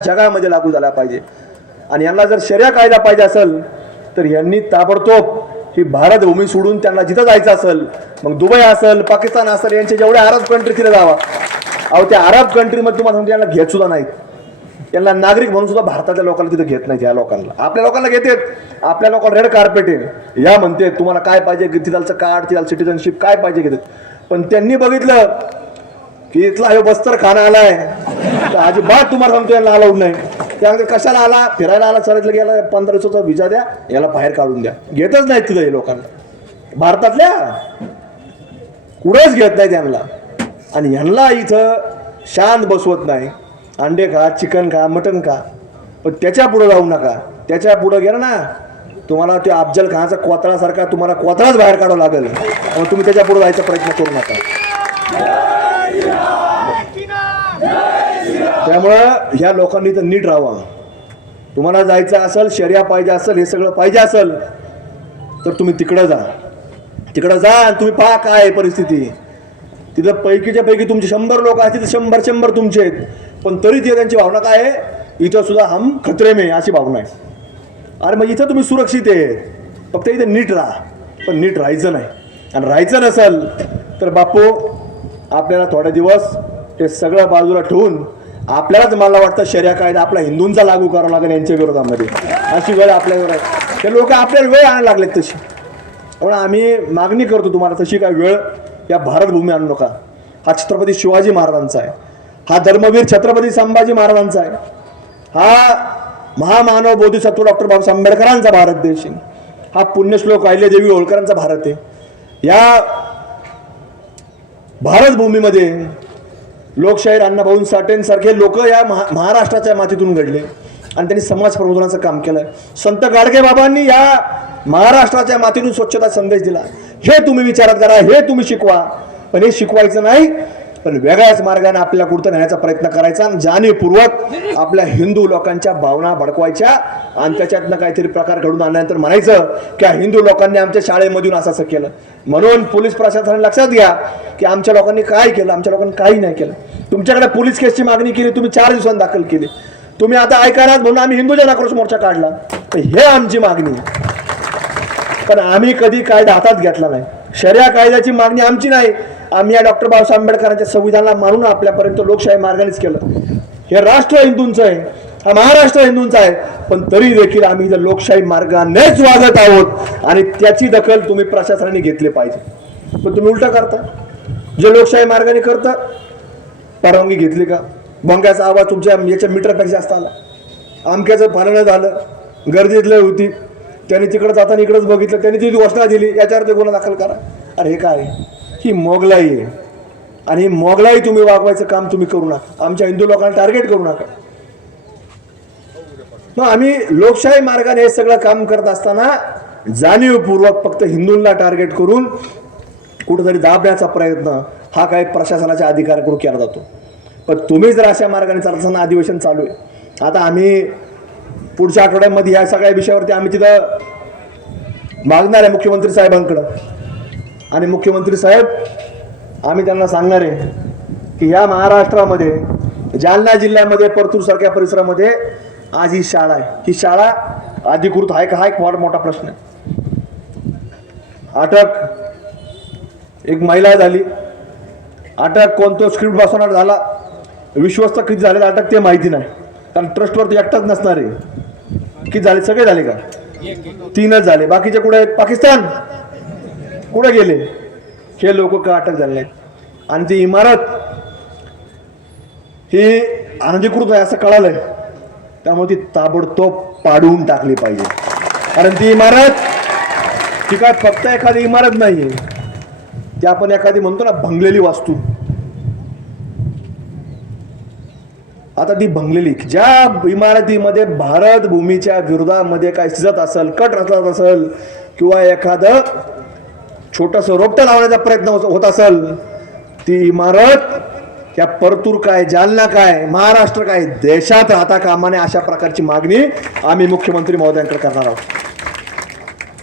जगामध्ये लागू झाला पाहिजे। आणि यांना जर शरिया कायदा पाहिजे असेल तर यांनी ताबडतोब ही भारत भूमी सोडून त्यांना जिथं जायचं असेल, मग दुबई असेल, पाकिस्तान असेल, यांचे जेवढे अरब कंट्री तिथे जावा। अहो त्या अरब कंट्रीमध्ये तुम्हाला सांगतो यांना घेत सुद्धा नाहीत, यांना नागरिक म्हणून सुद्धा भारताच्या लोकांना तिथे घेत नाहीत। या लोकांना आपल्या लोकांना घेतात, आपल्या लोकांना रेड कार्पेट आहे या म्हणते, तुम्हाला काय पाहिजे तिथलचं कार्ड, तिथलं सिटिझनशिप काय पाहिजे घेतात। पण त्यांनी बघितलं की इथला हे बस्तर खाना आलाय तर अजिबात तुम्हाला सांगतो यांना अलाउड नाही। त्यानंतर कशाला आला, फिरायला आला, चरायला गेला, 15 दिवसाचा व्हिसा द्या, याला बाहेर काढून द्या, घेतच नाही तिथे हे लोकांना, भारतातल्या कुठेच घेत नाही त्यांना। आणि यांना इथं शांत बसवत नाही, अंडे खा, चिकन खा, मटन खा, पण त्याच्या पुढे जाऊ नका। त्याच्या पुढे गेलं ना तुम्हाला ते अफजल खानाचा कोतळासारखा तुम्हाला कोतळाच बाहेर काढावं लागेल, मग तुम्ही त्याच्या पुढे जायचा प्रयत्न करू नका। त्यामुळं ह्या लोकांनी तर नीट राहावं। तुम्हाला जायचं असेल, शरिया पाहिजे असेल, हे सगळं पाहिजे असेल तर तुम्ही तिकडं जा, तिकडं जा, तुम्ही पहा काय परिस्थिती तिथं। पैकीच्या पैकी तुमचे 100 लोक असतील, 100 तुमचे आहेत, पण तरी ते त्यांची भावना काय आहे, इथं सुद्धा हम खतरे में अशी भावना आहे। अरे मग इथं तुम्ही सुरक्षित आहे, फक्त इथं नीट राहा, पण नीट राहायचं नाही। आणि राहायचं नसेल तर बापू आपल्याला थोडे दिवस ते सगळं बाजूला ठेवून आपल्यालाच मला वाटतं शरिया कायदा आपला हिंदूंचा लागू करावा लागेल यांच्या विरोधामध्ये। अशी वेळ आपल्यावर आहे, ते लोक आपल्याला वेळ आणायला लागलेत तशी। म्हणून आम्ही मागणी करतो तुम्हाला तशी काय वेळ या भारत भूमी आणू नका। हा छत्रपती शिवाजी महाराजांचा आहे, हा धर्मवीर छत्रपती संभाजी महाराजांचा आहे, हा महामानव बोधिसत्व डॉक्टर बाबासाहेब आंबेडकरांचा भारत देश आहे, हा पुण्यश्लोक अहिल्यादेवी होळकरांचा भारत आहे। या भारत भूमीमध्ये लोकशाहीर अण्णाभाऊ साठेंसारखे लोक या महाराष्ट्राच्या मातीतून घडले आणि त्यांनी समाज प्रबोधनाचं काम केलं। संत गाडगे बाबांनी या महाराष्ट्राच्या मातीतून स्वच्छता संदेश दिला। हे तुम्ही विचारात करा, हे तुम्ही शिकवा, पण हे शिकवायचं नाही, पण वेगळ्याच मार्गाने आपल्याला कुठं नेण्याचा प्रयत्न करायचा आणि जाणीवपूर्वक आपल्या हिंदू लोकांच्या भावना भडकवायच्या आणि त्याच्यातनं काहीतरी प्रकार घडून आणल्यानंतर म्हणायचं की हिंदू लोकांनी आमच्या शाळेमधून असं केलं। म्हणून पोलीस प्रशासनाने लक्षात घ्या की आमच्या लोकांनी काय केलं, आमच्या लोकांनी काही नाही केलं। तुमच्याकडे पोलीस केसची मागणी केली, तुम्ही 4 दिवसांनी दाखल केली, तुम्ही आता ऐकायला म्हणून आम्ही हिंदू जन आक्रोश मोर्चा काढला, हे आमची मागणी। पण आम्ही कधी कायदा हातात घेतला नाही, शरिया कायद्याची मागणी आमची नाही। आम्ही या डॉक्टर बाबासाहेब आंबेडकरांच्या संविधानाला मानून आपल्यापर्यंत लोकशाही मार्गानेच केलं। हे राष्ट्र हिंदूंचं आहे, हा महाराष्ट्र हिंदूंचा आहे, पण तरी देखील आम्ही इथं लोकशाही मार्गानेच वागत आहोत आणि त्याची दखल तुम्ही प्रशासनाने घेतली पाहिजे। पण तुम्ही उलट करता, जे लोकशाही मार्गाने करता परवानगी घेतली का? भोंग्याचा आवाज तुमच्या याच्या मीटरपेक्षा जास्त आला, आमक्याचं फारणं झालं, गर्दीतलं होती, त्यांनी तिकडं जाताना इकडंच बघितलं, त्यांनी ती घोषणा दिली, याच्यावर ते गुन्हा दाखल करा। अरे हे काय, ही मोगलाई आहे आणि ही मोगलाई तुम्ही वागवायचं काम तुम्ही करू नका, आमच्या हिंदू लोकांना टार्गेट करू नका। मग आम्ही लोकशाही मार्गाने हे सगळं काम करत असताना जाणीवपूर्वक फक्त हिंदूंना टार्गेट करून कुठेतरी दाबण्याचा प्रयत्न हा काही प्रशासनाच्या अधिकाऱ्याकडून केला जातो। पण तुम्ही जर अशा मार्गाने चालत असताना अधिवेशन चालू आहे, आता आम्ही पुढच्या आठवड्यामध्ये या सगळ्या विषयावरती आम्ही तिथं मागणार आहे मुख्यमंत्री साहेबांकडं, आणि मुख्यमंत्री साहेब आम्ही त्यांना सांगणार आहे की या महाराष्ट्रामध्ये जालना जिल्ह्यामध्ये परतूर सारख्या परिसरामध्ये आज ही शाळा आहे, ही शाळा अधिकृत आहे का, हा एक फार मोठा प्रश्न आहे। अटक एक महिला झाली, अटक कोणतं स्क्रिप्ट बसवणार झाला, विश्वस्त किती झाले अटक ते माहिती नाही, कारण ट्रस्टवरती एकटाच नसणार आहे। किती झाले, सगळे झाले का? 3च झाले, बाकीचे कुठे आहेत? पाकिस्तान कुठे गेले? हे लोक का अटक झाले नाहीत? आणि ती इमारत ही अनधिकृत आहे असं कळालंय, त्यामुळे ती ताबडतोब पाडून टाकली पाहिजे। कारण ती इमारत ती काय फक्त एखादी इमारत नाहीये, ती आपण एखादी म्हणतो ना भंगलेली वास्तू, आता ती भंगलेली ज्या इमारतीमध्ये भारत भूमीच्या विरोधामध्ये काय शिजत असेल, कट रचत असेल किंवा एखादं छोटंसं रोपटं लावण्याचा प्रयत्न होत असेल, ती इमारत या परतूर काय, जालना काय, महाराष्ट्र काय देशात राहता कामा नये अशा प्रकारची मागणी आम्ही मुख्यमंत्री महोदयांकडे करणार आहोत।